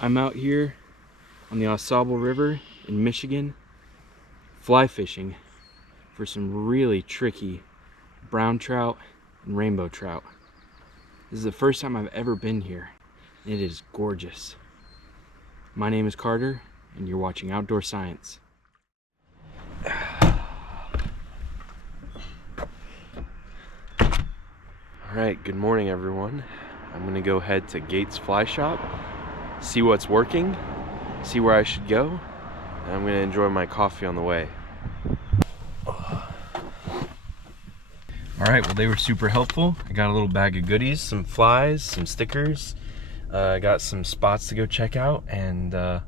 I'm out here on the Sable River in Michigan fly fishing for some really tricky brown trout and rainbow trout. This is the first time I've ever been here, and it is gorgeous. My name is Carter, and you're watching Outdoor Science. Alright, good morning everyone. I'm gonna go head to Gates Fly Shop, see what's working, see where I should go, and I'm gonna enjoy my coffee on the way. Alright, well they were super helpful. I got a little bag of goodies, some flies, some stickers, I got some spots to go check out, and I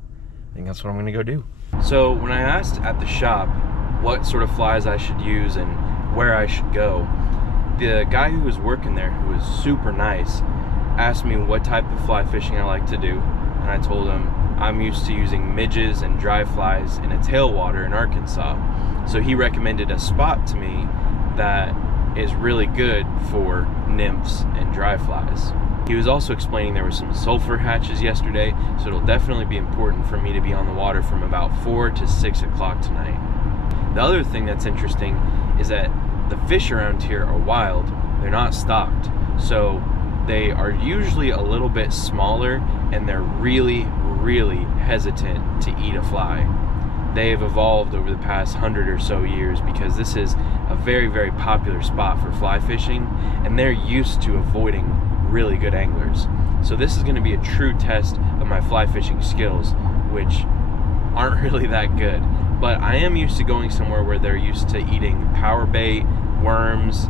think that's what I'm gonna go do. So when I asked at the shop what sort of flies I should use and where I should go, the guy who was working there, who was super nice, asked me what type of fly fishing I like to do, and I told him I'm used to using midges and dry flies in a tailwater in Arkansas. So he recommended a spot to me that is really good for nymphs and dry flies. He was also explaining there were some sulfur hatches yesterday, so it'll definitely be important for me to be on the water from about 4 to 6 o'clock tonight. The other thing that's interesting is that the fish around here are wild. They're not stocked, so they are usually a little bit smaller, and they're really hesitant to eat a fly. They have evolved over the past 100 or so years because this is a very popular spot for fly fishing, and they're used to avoiding really good anglers. So this is going to be a true test of my fly fishing skills, which aren't really that good. But I am used to going somewhere where they're used to eating power bait, worms,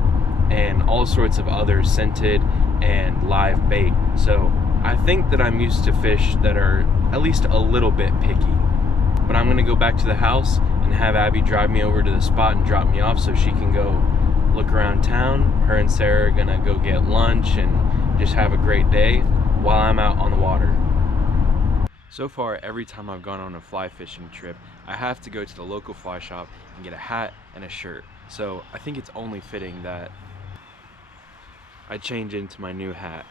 and all sorts of other scented and live bait. So I think that I'm used to fish that are at least a little bit picky. But I'm gonna go back to the house and have Abby drive me over to the spot and drop me off so she can go look around town. Her and Sarah are gonna go get lunch and just have a great day while I'm out on the water. So far, every time I've gone on a fly fishing trip, I have to go to the local fly shop and get a hat and a shirt. So I think it's only fitting that I change into my new hat.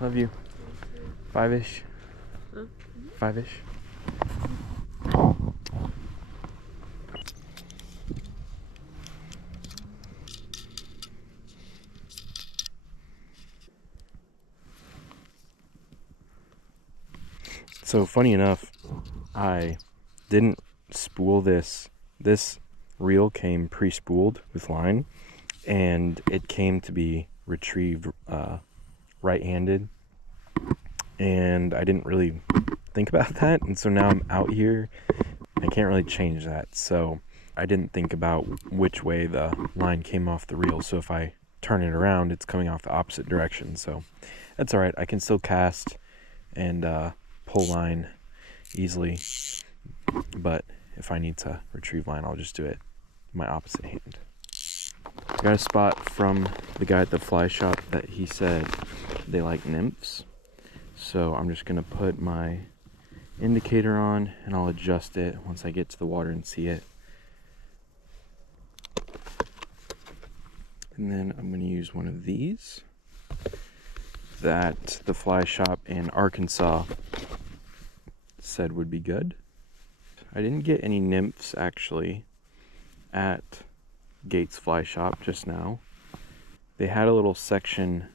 Love you. 5-ish. Huh? 5-ish. So funny enough, I didn't spool this. This reel came pre-spooled with line, and it came to be retrieved right-handed, and I didn't really think about that, and so now I'm out here. I can't really change that, so I didn't think about which way the line came off the reel. So if I turn it around, it's coming off the opposite direction, so that's all right. I can still cast and pull line easily, but if I need to retrieve line, I'll just do it my opposite hand. I got a spot from the guy at the fly shop that he said they like nymphs, so I'm just gonna put my indicator on and I'll adjust it once I get to the water and see it. And then I'm gonna use one of these that the fly shop in Arkansas said would be good. I didn't get any nymphs actually at Gates Fly Shop just now. They had a little section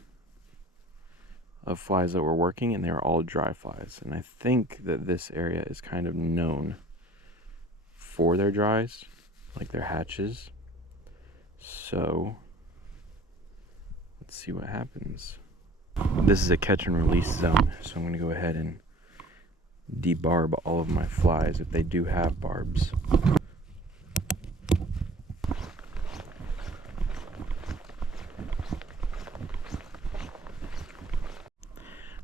of flies that were working, and they were all dry flies, and I think that this area is kind of known for their dries, like their hatches. So let's see what happens. This is a catch and release zone, so I'm going to go ahead and debarb all of my flies if they do have barbs.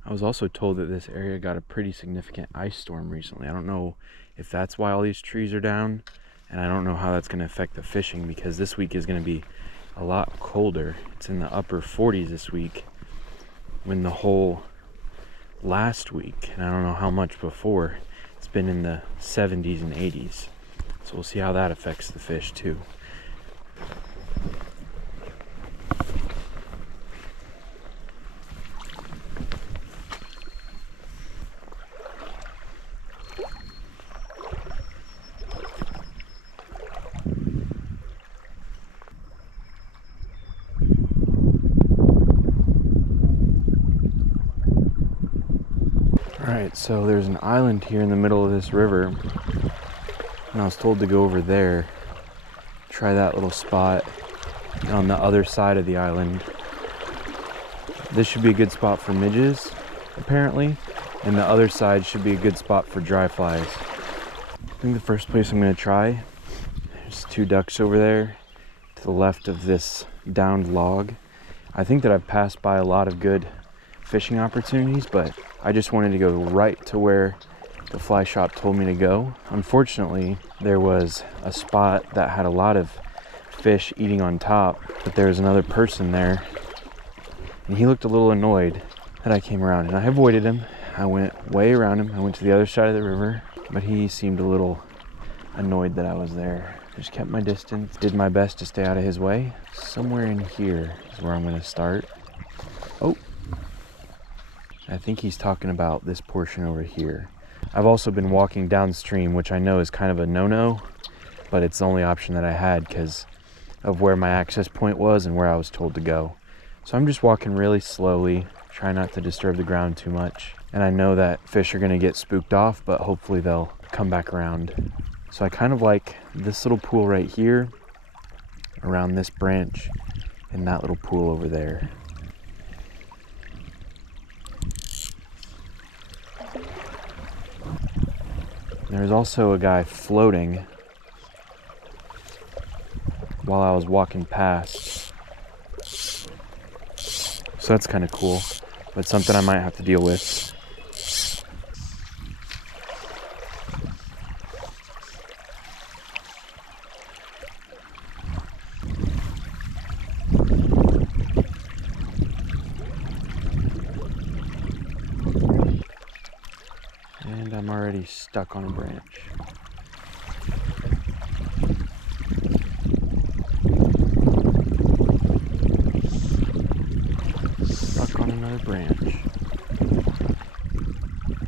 I was also told that this area got a pretty significant ice storm recently. I don't know if that's why all these trees are down, and I don't know how that's going to affect the fishing, because this week is going to be a lot colder. It's in the upper 40s this week, when the whole last week, and I don't know how much before, it's been in the 70s and 80s. So we'll see how that affects the fish too. Alright, so there's an island here in the middle of this river, and I was told to go over there, try that little spot. And on the other side of the island, this should be a good spot for midges, apparently, and the other side should be a good spot for dry flies. I think the first place I'm going to try, there's 2 ducks over there to the left of this downed log. I think that I've passed by a lot of good fishing opportunities, but I just wanted to go right to where the fly shop told me to go. Unfortunately, there was a spot that had a lot of fish eating on top, but there was another person there, and he looked a little annoyed that I came around, and I avoided him. I went way around him. I went to the other side of the river, but he seemed a little annoyed that I was there. Just kept my distance, did my best to stay out of his way. Somewhere in here is where I'm going to start. Oh, I think he's talking about this portion over here. I've also been walking downstream, which I know is kind of a no-no, but it's the only option that I had because of where my access point was and where I was told to go. So I'm just walking really slowly, try not to disturb the ground too much. And I know that fish are going to get spooked off, but hopefully they'll come back around. So I kind of like this little pool right here, around this branch, and that little pool over there. There's also a guy floating while I was walking past. So that's kind of cool, but something I might have to deal with. And I'm already stuck on a branch. Stuck on another branch.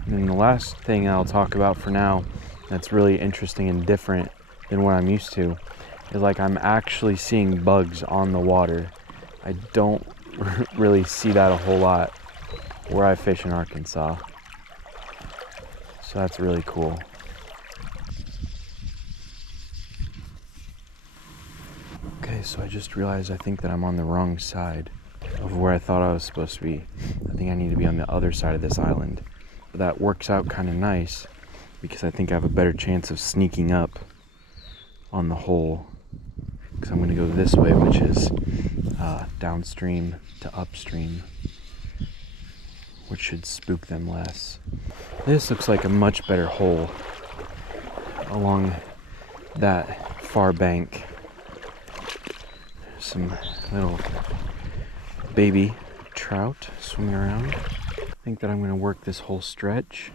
And then the last thing I'll talk about for now that's really interesting and different than what I'm used to is like I'm actually seeing bugs on the water. I don't really see that a whole lot where I fish in Arkansas. So that's really cool. Okay, so I just realized I think that I'm on the wrong side of where I thought I was supposed to be. I think I need to be on the other side of this island. But that works out kind of nice because I think I have a better chance of sneaking up on the hole. Because I'm going to go this way, which is downstream to upstream, which should spook them less. This looks like a much better hole along that far bank. Some little baby trout swimming around. I think that I'm going to work this whole stretch,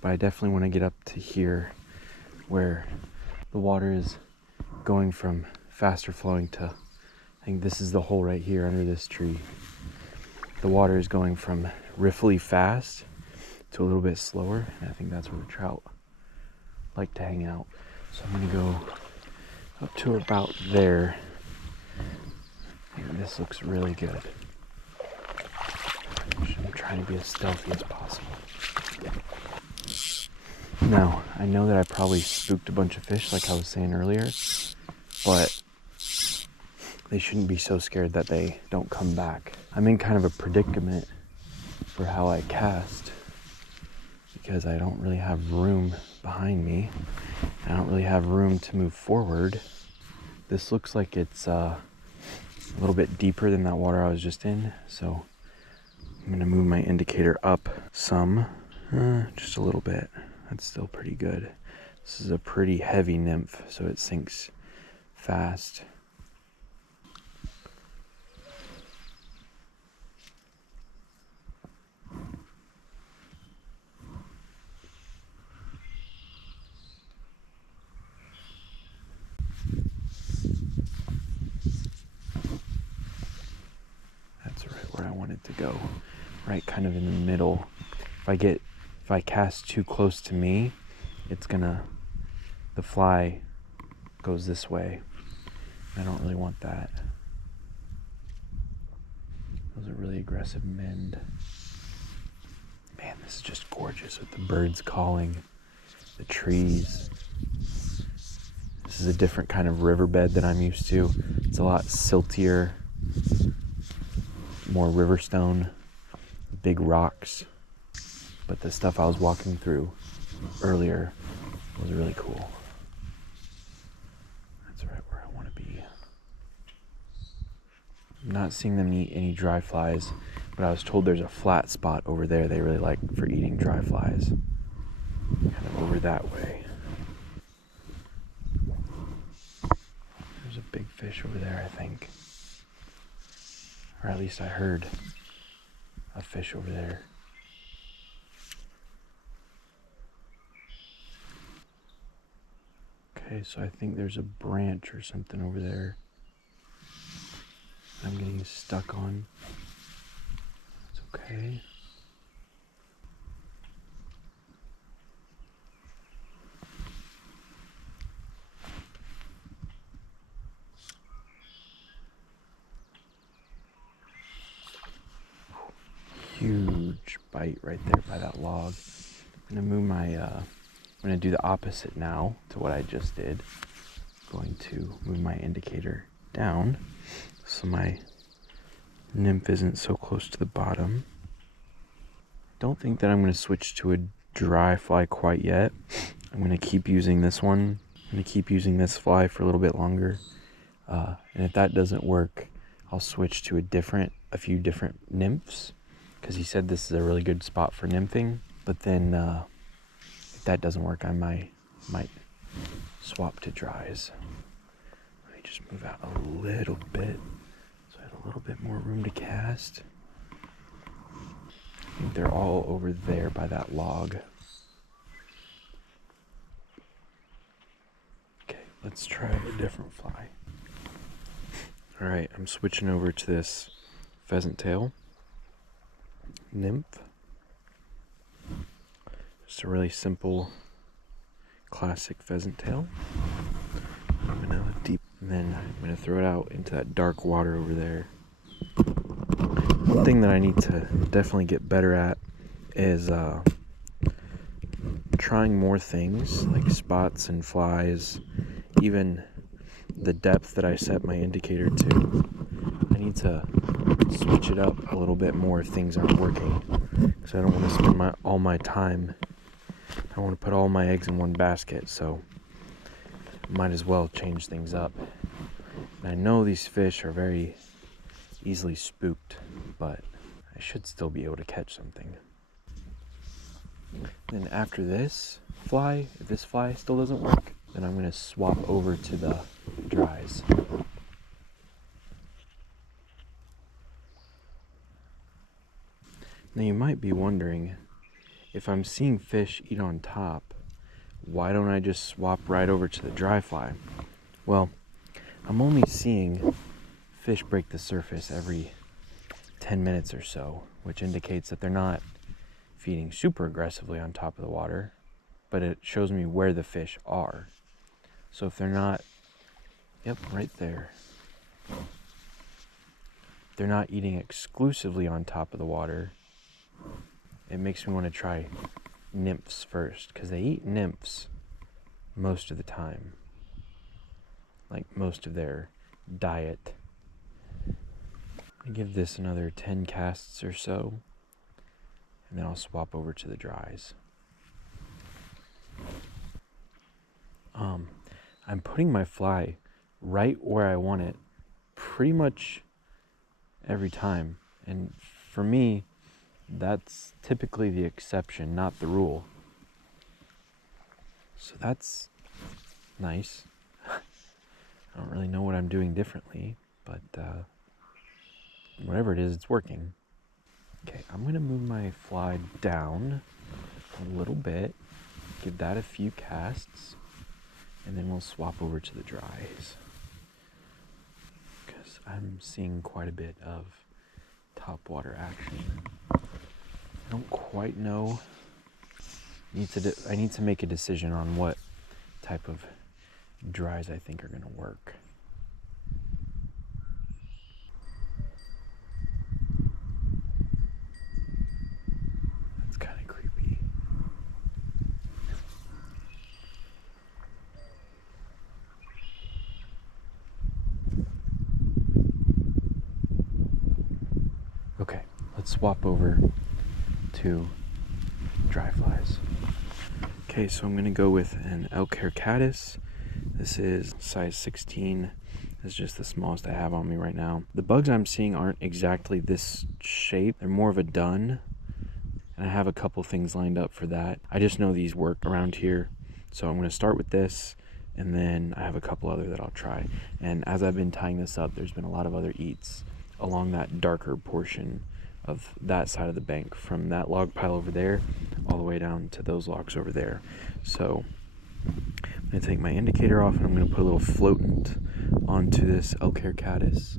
but I definitely want to get up to here where the water is going from faster flowing to, I think this is the hole right here under this tree. The water is going from riffly fast to a little bit slower, and I think that's where the trout like to hang out. So I'm gonna go up to about there. And this looks really good. I'm trying to be as stealthy as possible. Now, I know that I probably spooked a bunch of fish like I was saying earlier, but they shouldn't be so scared that they don't come back. I'm in kind of a predicament for how I cast because I don't really have room behind me. I don't really have room to move forward. This looks like it's a little bit deeper than that water I was just in, so I'm gonna move my indicator up some, just a little bit. That's still pretty good. This is a pretty heavy nymph, so it sinks fast. where I want it to go. Right kind of in the middle. If I cast too close to me, the fly goes this way. I don't really want that. That was a really aggressive mend. Man, this is just gorgeous with the birds calling, the trees. This is a different kind of riverbed than I'm used to. It's a lot siltier, more riverstone, big rocks. But the stuff I was walking through earlier was really cool. That's right where I want to be. I'm not seeing them eat any dry flies, but I was told there's a flat spot over there they really like for eating dry flies. Kind of over that way. There's a big fish over there, I think. Or at least I heard a fish over there. Okay, so I think there's a branch or something over there I'm getting stuck on. It's okay. Huge bite right there by that log. I'm gonna move I'm gonna do the opposite now to what I just did. I'm going to move my indicator down so my nymph isn't so close to the bottom. Don't think that I'm gonna switch to a dry fly quite yet. I'm gonna keep using this one. I'm gonna keep using this fly for a little bit longer. And if that doesn't work, I'll switch to a few different nymphs, because he said this is a really good spot for nymphing. But then if that doesn't work, I might swap to dries. Let me just move out a little bit so I have a little bit more room to cast. I think they're all over there by that log. Okay, let's try a different fly. Alright, I'm switching over to this pheasant tail nymph. Just a really simple, classic pheasant tail. And then I'm gonna throw it out into that dark water over there. One thing that I need to definitely get better at is trying more things like spots and flies, even the depth that I set my indicator to. I need to switch it up a little bit more if things aren't working, because I don't want to spend all my time. I don't want to put all my eggs in one basket, so might as well change things up. And I know these fish are very easily spooked, but I should still be able to catch something. Then after this fly, if this fly still doesn't work, then I'm going to swap over to the dries. Now you might be wondering, if I'm seeing fish eat on top, why don't I just swap right over to the dry fly? Well, I'm only seeing fish break the surface every 10 minutes or so, which indicates that they're not feeding super aggressively on top of the water, but it shows me where the fish are. So if they're not, yep, right there. If they're not eating exclusively on top of the water, it makes me want to try nymphs first, because they eat nymphs most of the time, like most of their diet. I give this another 10 casts or so, and then I'll swap over to the dries. I'm putting my fly right where I want it pretty much every time, and for me, that's typically the exception, not the rule. So that's nice. I don't really know what I'm doing differently, but whatever it is, it's working. Okay, I'm gonna move my fly down a little bit, give that a few casts, and then we'll swap over to the dries, because I'm seeing quite a bit of topwater action. I don't quite know. I need to make a decision on what type of dries I think are going to work. That's kind of creepy. Okay, let's swap over to dry flies. Okay, so I'm gonna go with an elk hair caddis. This is size 16. It's just the smallest I have on me right now. The bugs I'm seeing aren't exactly this shape. They're more of a dun. And I have a couple things lined up for that. I just know these work around here. So I'm gonna start with this, and then I have a couple other that I'll try. And as I've been tying this up, there's been a lot of other eats along that darker portion of that side of the bank, from that log pile over there all the way down to those logs over there. So I'm going to take my indicator off, and I'm going to put a little floatant onto this elk hair caddis,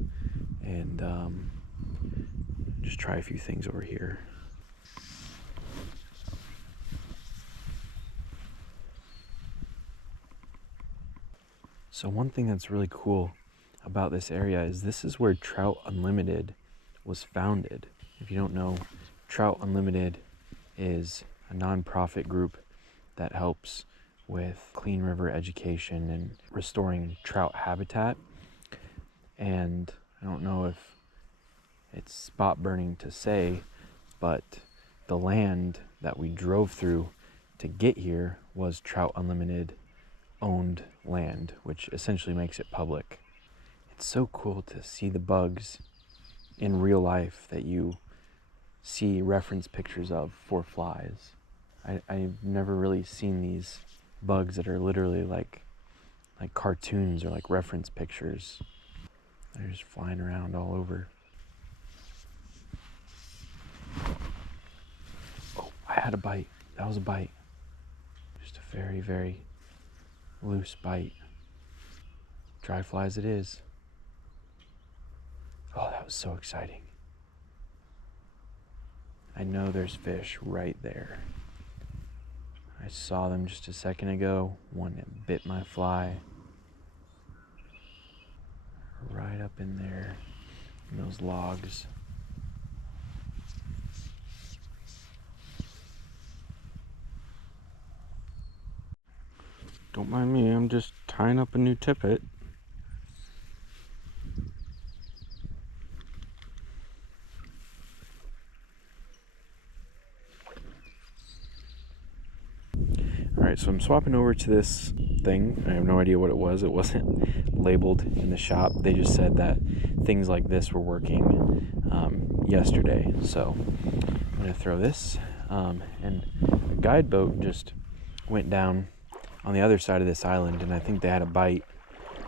and just try a few things over here. So one thing that's really cool about this area is this is where Trout Unlimited was founded. If you don't know, Trout Unlimited is a nonprofit group that helps with clean river education and restoring trout habitat. And I don't know if it's spot burning to say, but the land that we drove through to get here was Trout Unlimited owned land, which essentially makes it public. It's so cool to see the bugs in real life that you see reference pictures of for flies. I've never really seen these bugs that are literally like cartoons or like reference pictures. They're just flying around all over. Oh, I had a bite. That was a bite. Just a very, very loose bite. Dry flies it is. Oh, that was so exciting. I know there's fish right there. I saw them just a second ago. One that bit my fly. Right up in there, in those logs. Don't mind me, I'm just tying up a new tippet. Alright, so I'm swapping over to this thing. I have no idea what it was. It wasn't labeled in the shop. They just said that things like this were working yesterday. So I'm going to throw this. And a guide boat just went down on the other side of this island, and I think they had a bite.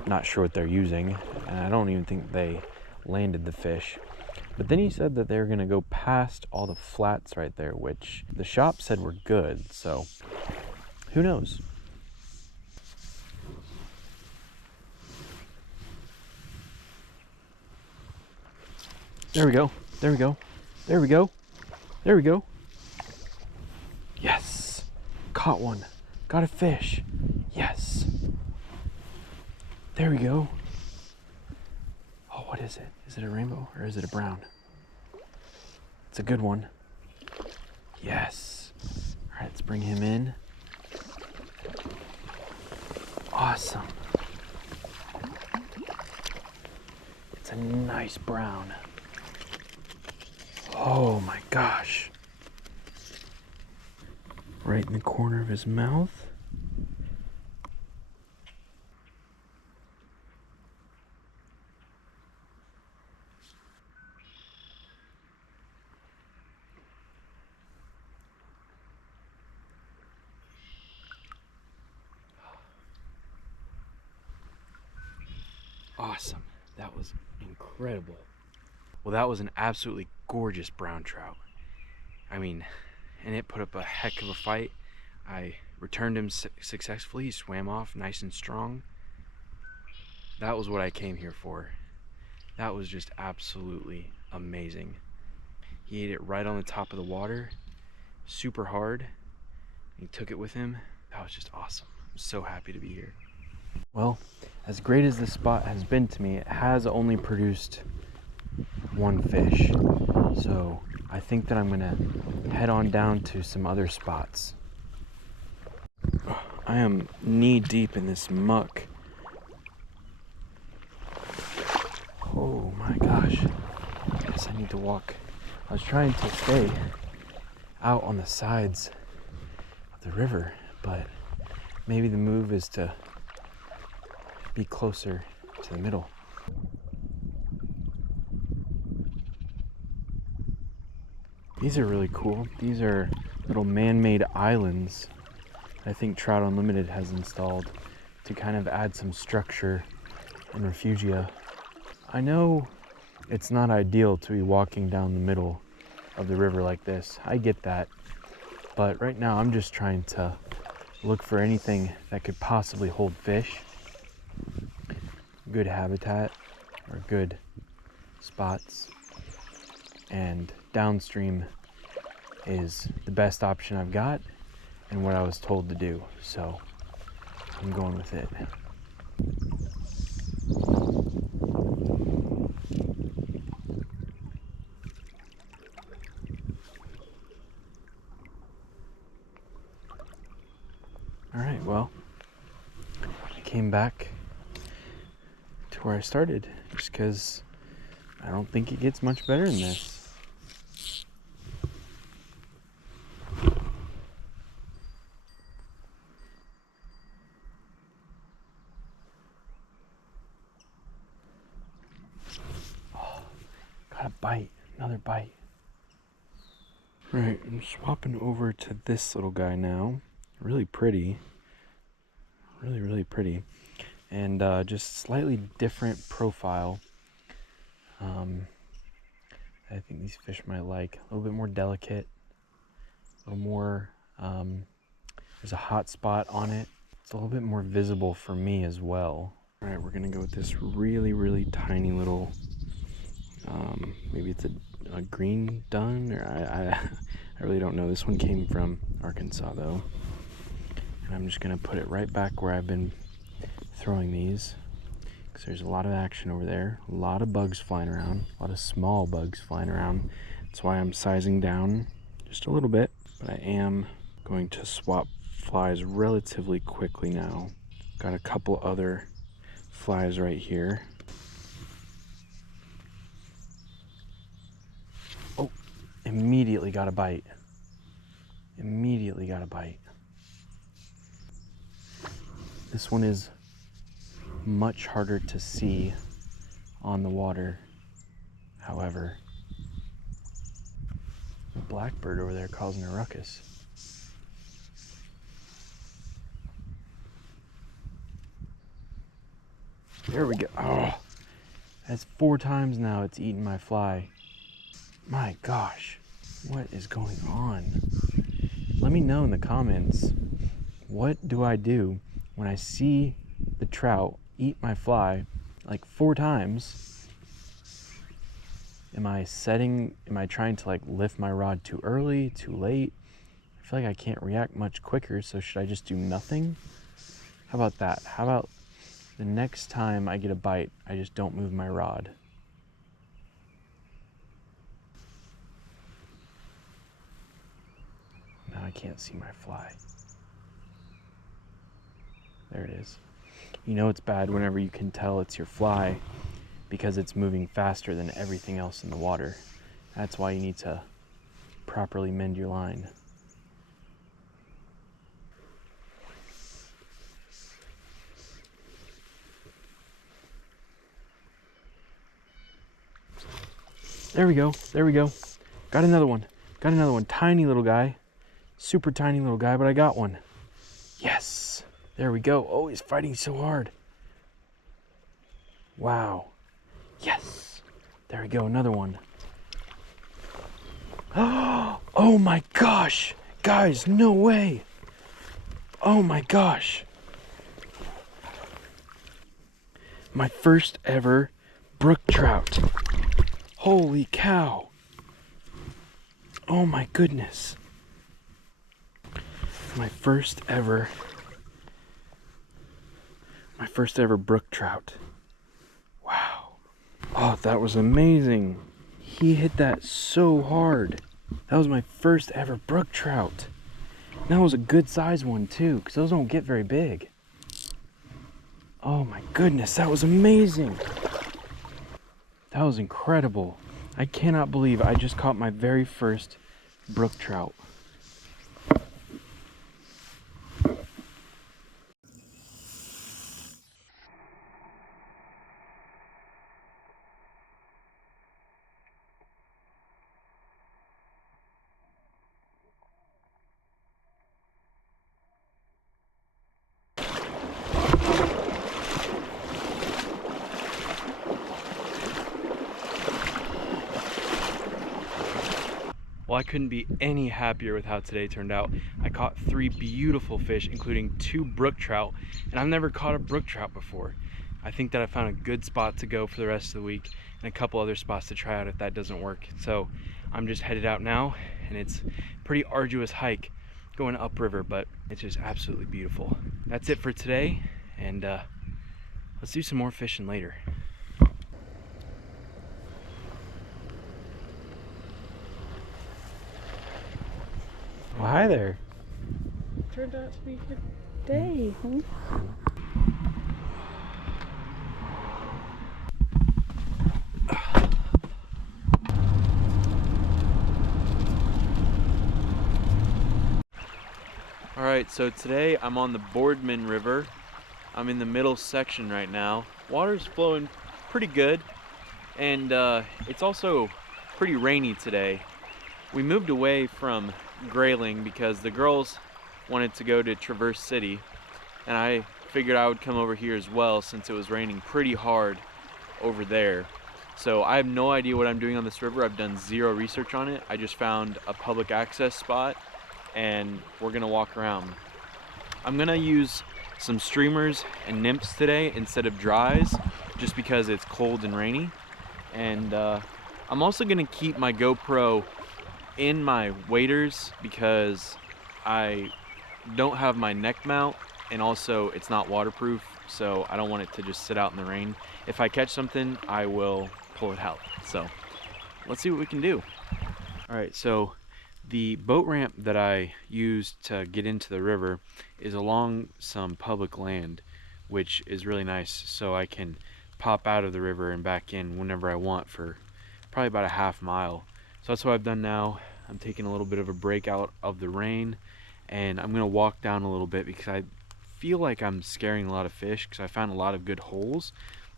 Not sure what they're using, and I don't even think they landed the fish. But then he said that they were going to go past all the flats right there, which the shop said were good, so who knows? There we go. There we go. There we go. There we go. Yes. Caught one. Got a fish. Yes. There we go. Oh, what is it? Is it a rainbow or is it a brown? It's a good one. Yes. All right, let's bring him in. Awesome. It's a nice brown. Oh my gosh. Right in the corner of his mouth. Awesome. That was incredible. Well, that was an absolutely gorgeous brown trout. I mean, and it put up a heck of a fight. I returned him successfully. He swam off nice and strong. That was what I came here for. That was just absolutely amazing. He ate it right on the top of the water, super hard. He took it with him. That was just awesome. I'm so happy to be here. Well, as great as this spot has been to me, it has only produced one fish. So I think that I'm gonna head on down to some other spots. I am knee deep in this muck. Oh my gosh. I guess I need to walk. I was trying to stay out on the sides of the river, but maybe the move is to be closer to the middle. These are really cool. These are little man-made islands I think Trout Unlimited has installed to kind of add some structure and refugia. I know it's not ideal to be walking down the middle of the river like this. I get that. But right now I'm just trying to look for anything that could possibly hold fish, good habitat or good spots, and downstream is the best option I've got and what I was told to do, so I'm going with it. All right, well, I came back to where I started just because I don't think it gets much better than this. Oh, got a bite, another bite. All right, I'm swapping over to this little guy now. Really pretty, really pretty, and just slightly different profile. I think these fish might like a little bit more delicate, a little more. There's a hot spot on it. It's a little bit more visible for me as well. All right, we're gonna go with this really tiny little. Maybe it's a green dun, or I really don't know. This one came from Arkansas though. And I'm just gonna put it right back where I've been throwing these, because there's a lot of action over there, a lot of bugs flying around, a lot of small bugs flying around. That's why I'm sizing down just a little bit, but I am going to swap flies relatively quickly now. Got a couple other flies right here. Oh, immediately got a bite. Immediately got a bite. This one is much harder to see on the water. However, the blackbird over there causing a ruckus. There we go. Oh, that's 4 times now it's eaten my fly. My gosh, what is going on? Let me know in the comments, what do I do when I see the trout eat my fly like 4 times? Am I trying to like lift my rod too early, too late? I feel like I can't react much quicker, so should I just do nothing? How about that? How about the next time I get a bite, I just don't move my rod? Now I can't see my fly. There it is. You know it's bad whenever you can tell it's your fly because it's moving faster than everything else in the water. That's why you need to properly mend your line. There we go, there we go. Got another one, tiny little guy. Super tiny little guy, but I got one. Yes, there we go. Oh, he's fighting so hard. Wow, yes. There we go, another one. Oh my gosh, guys, no way. Oh my gosh. My first ever brook trout. Holy cow. Oh my goodness. My first ever brook trout. Wow. Oh, that was amazing. He hit that so hard. That was my first ever brook trout. That was a good size one too, because those don't get very big. Oh my goodness, that was amazing. That was incredible. I cannot believe I just caught my very first brook trout. Well, I couldn't be any happier with how today turned out. I caught 3 beautiful fish, including 2 brook trout, and I've never caught a brook trout before. I think that I found a good spot to go for the rest of the week and a couple other spots to try out if that doesn't work. So I'm just headed out now, and it's a pretty arduous hike going upriver, but it's just absolutely beautiful. That's it for today, and let's do some more fishing later. Well, hi there. Turned out to be a good day, huh? All right, so today I'm on the Boardman River. I'm in the middle section right now. Water's flowing pretty good, and it's also pretty rainy today. We moved away from Grayling because the girls wanted to go to Traverse City, and I figured I would come over here as well since it was raining pretty hard over there. So I have no idea what I'm doing on this river. I've done zero research on it. I just found a public access spot and we're gonna walk around. I'm gonna use some streamers and nymphs today instead of dries just because it's cold and rainy. And I'm also gonna keep my GoPro in my waders because I don't have my neck mount, and also it's not waterproof, so I don't want it to just sit out in the rain. If I catch something, I will pull it out. So let's see what we can do. All right, so the boat ramp that I used to get into the river is along some public land, which is really nice, so I can pop out of the river and back in whenever I want for probably about a half mile. So that's what I've done now. I'm taking a little bit of a break out of the rain, and I'm gonna walk down a little bit because I feel like I'm scaring a lot of fish because I found a lot of good holes.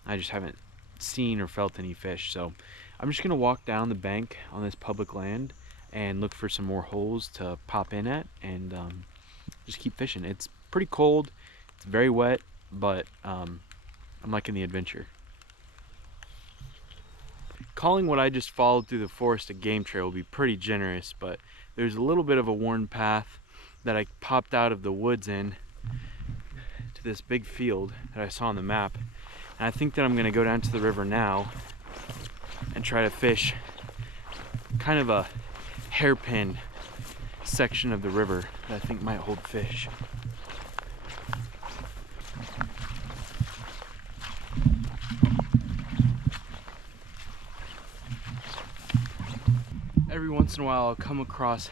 I just haven't seen or felt any fish. So I'm just gonna walk down the bank on this public land and look for some more holes to pop in at, and just keep fishing. It's pretty cold, it's very wet, but I'm liking the adventure. Calling what I just followed through the forest a game trail will be pretty generous, but there's a little bit of a worn path that I popped out of the woods in to this big field that I saw on the map. And I think that I'm gonna go down to the river now and try to fish kind of a hairpin section of the river that I think might hold fish. Every once in a while I'll come across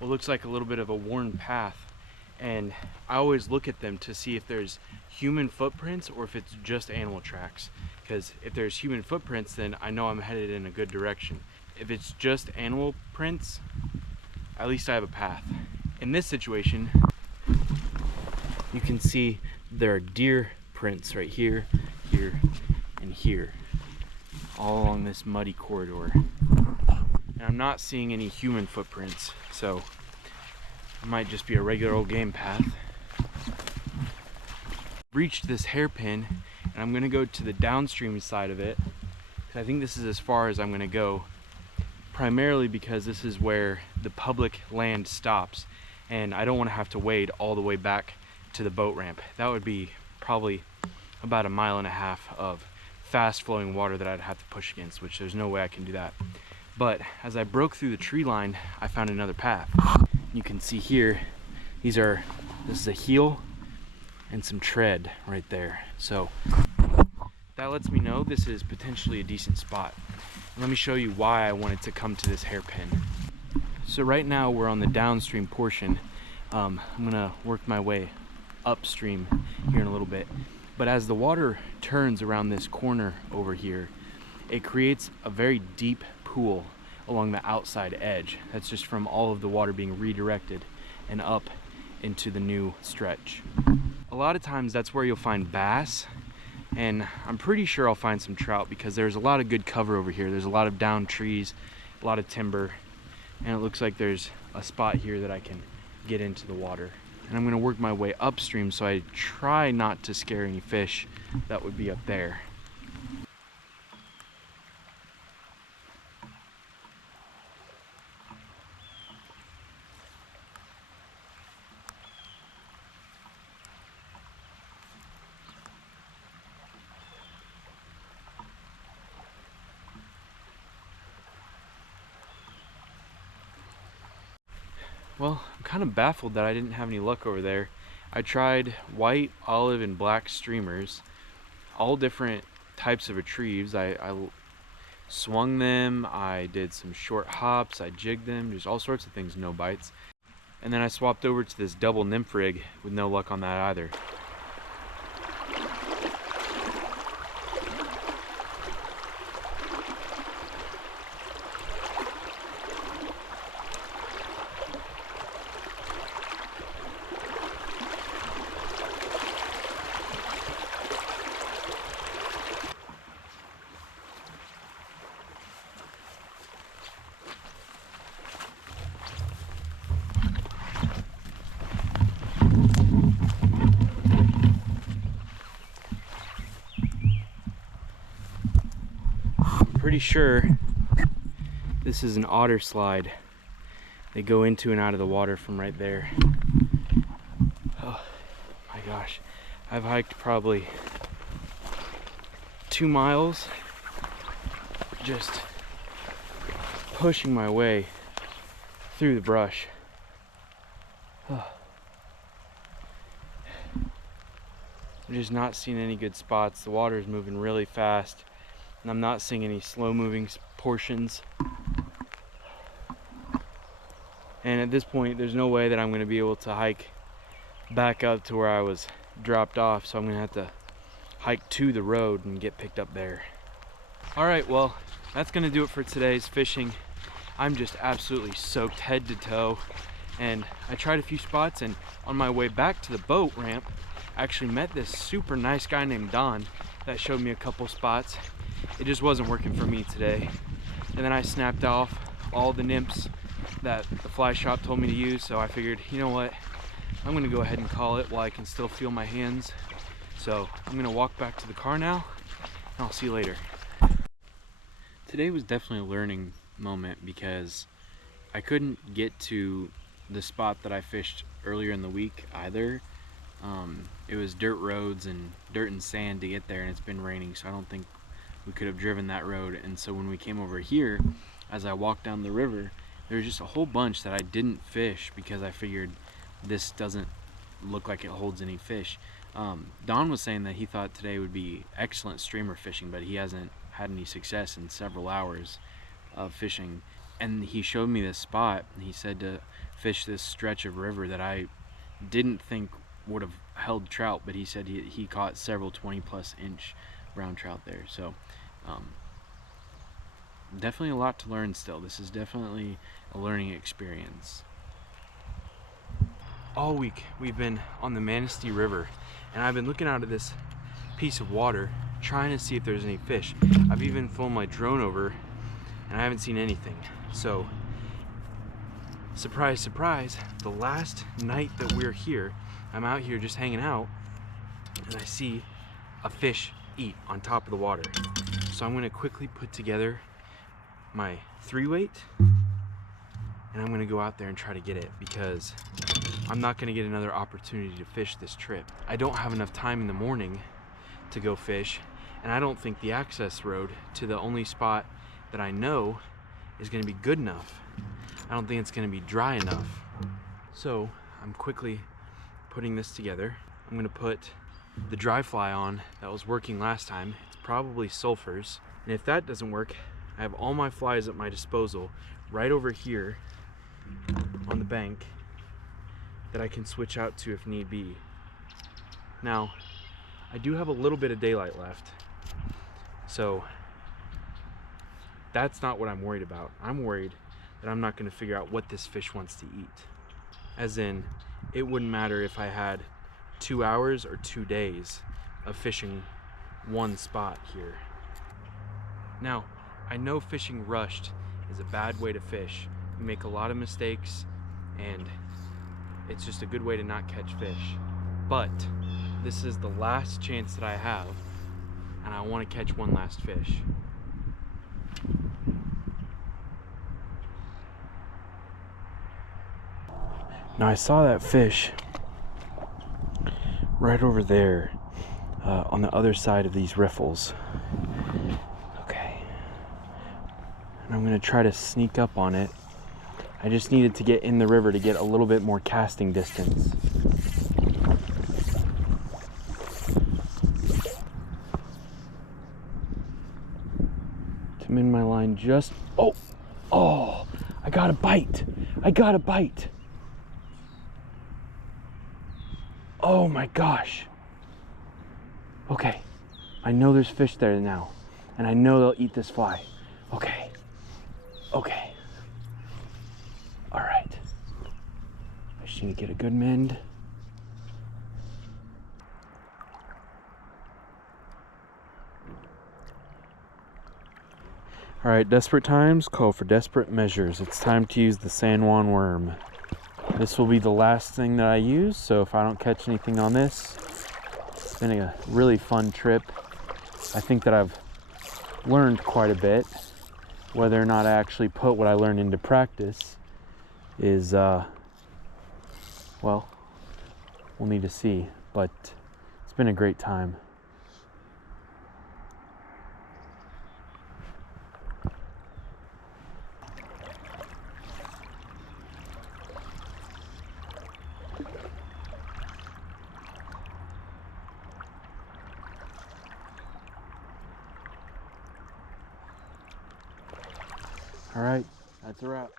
what looks like a little bit of a worn path, and I always look at them to see if there's human footprints or if it's just animal tracks, because if there's human footprints, then I know I'm headed in a good direction. If it's just animal prints, at least I have a path. In this situation, you can see there are deer prints right here, here, and here, all along this muddy corridor. And I'm not seeing any human footprints, so it might just be a regular old game path. Reached this hairpin, and I'm gonna go to the downstream side of it, because I think this is as far as I'm gonna go, primarily because this is where the public land stops, and I don't want to have to wade all the way back to the boat ramp. That would be probably about 1.5 miles of fast flowing water that I'd have to push against, which there's no way I can do that. But as I broke through the tree line, I found another path. You can see here, this is a heel and some tread right there. So that lets me know this is potentially a decent spot. And let me show you why I wanted to come to this hairpin. So right now we're on the downstream portion. I'm gonna work my way upstream here in a little bit. But as the water turns around this corner over here, it creates a very deep pool along the outside edge. That's just from all of the water being redirected and up into the new stretch. A lot of times that's where you'll find bass, and I'm pretty sure I'll find some trout because there's a lot of good cover over here. There's a lot of downed trees, a lot of timber, and it looks like there's a spot here that I can get into the water. And I'm gonna work my way upstream so I try not to scare any fish that would be up there. Well, I'm kind of baffled that I didn't have any luck over there. I tried white, olive, and black streamers, all different types of retrieves. I swung them, I did some short hops, I jigged them, just all sorts of things, no bites. And then I swapped over to this double nymph rig with no luck on that either. Pretty sure this is an otter slide. They go into and out of the water from right there. Oh my gosh, I've hiked probably 2 miles just pushing my way through the brush. Oh. I'm just not seeing any good spots. The water is moving really fast, and I'm not seeing any slow moving portions. And at this point, there's no way that I'm going to be able to hike back up to where I was dropped off, so I'm going to have to hike to the road and get picked up there. Alright, well, that's going to do it for today's fishing. I'm just absolutely soaked head to toe, and I tried a few spots, and on my way back to the boat ramp, I actually met this super nice guy named Don that showed me a couple spots. It just wasn't working for me today. And then I snapped off all the nymphs that the fly shop told me to use, so I figured, you know what, I'm gonna go ahead and call it while I can still feel my hands. So I'm gonna walk back to the car now, and I'll see you later. Today was definitely a learning moment because I couldn't get to the spot that I fished earlier in the week either. It was dirt roads and dirt and sand to get there, and it's been raining, so I don't think we could have driven that road. And so when we came over here, as I walked down the river, there was just a whole bunch that I didn't fish because I figured this doesn't look like it holds any fish. Don was saying that he thought today would be excellent streamer fishing, but he hasn't had any success in several hours of fishing. And he showed me this spot, and he said to fish this stretch of river that I didn't think would have held trout, but he said he caught several 20+ inch brown trout there. So definitely a lot to learn still. This is definitely a learning experience. All week we've been on the Manistee River, and I've been looking out of this piece of water trying to see if there's any fish. I've even flown my drone over and I haven't seen anything. So surprise, surprise, the last night that we're here, I'm out here just hanging out, and I see a fish eat on top of the water. So I'm gonna quickly put together my 3-weight, and I'm gonna go out there and try to get it because I'm not gonna get another opportunity to fish this trip. I don't have enough time in the morning to go fish, and I don't think the access road to the only spot that I know is gonna be good enough. I don't think it's gonna be dry enough. So I'm quickly putting this together. I'm gonna put the dry fly on that was working last time. It's probably sulfurs. And if that doesn't work, I have all my flies at my disposal right over here on the bank that I can switch out to if need be. Now, I do have a little bit of daylight left, so that's not what I'm worried about. I'm worried that I'm not gonna figure out what this fish wants to eat. As in, it wouldn't matter if I had 2 hours or 2 days of fishing one spot here. Now, I know fishing rushed is a bad way to fish. You make a lot of mistakes and it's just a good way to not catch fish. But this is the last chance that I have and I want to catch one last fish. Now I saw that fish right over there on the other side of these riffles. Okay. And I'm gonna try to sneak up on it. I just needed to get in the river to get a little bit more casting distance. Come in my line just, oh, I got a bite. I got a bite. Oh my gosh. Okay, I know there's fish there now, and I know they'll eat this fly. Okay, okay. All right. I just need to get a good mend. All right, desperate times call for desperate measures. It's time to use the San Juan worm. This will be the last thing that I use, so if I don't catch anything on this, it's been a really fun trip. I think that I've learned quite a bit. Whether or not I actually put what I learned into practice is, well, we'll need to see, but it's been a great time. All right, that's a wrap.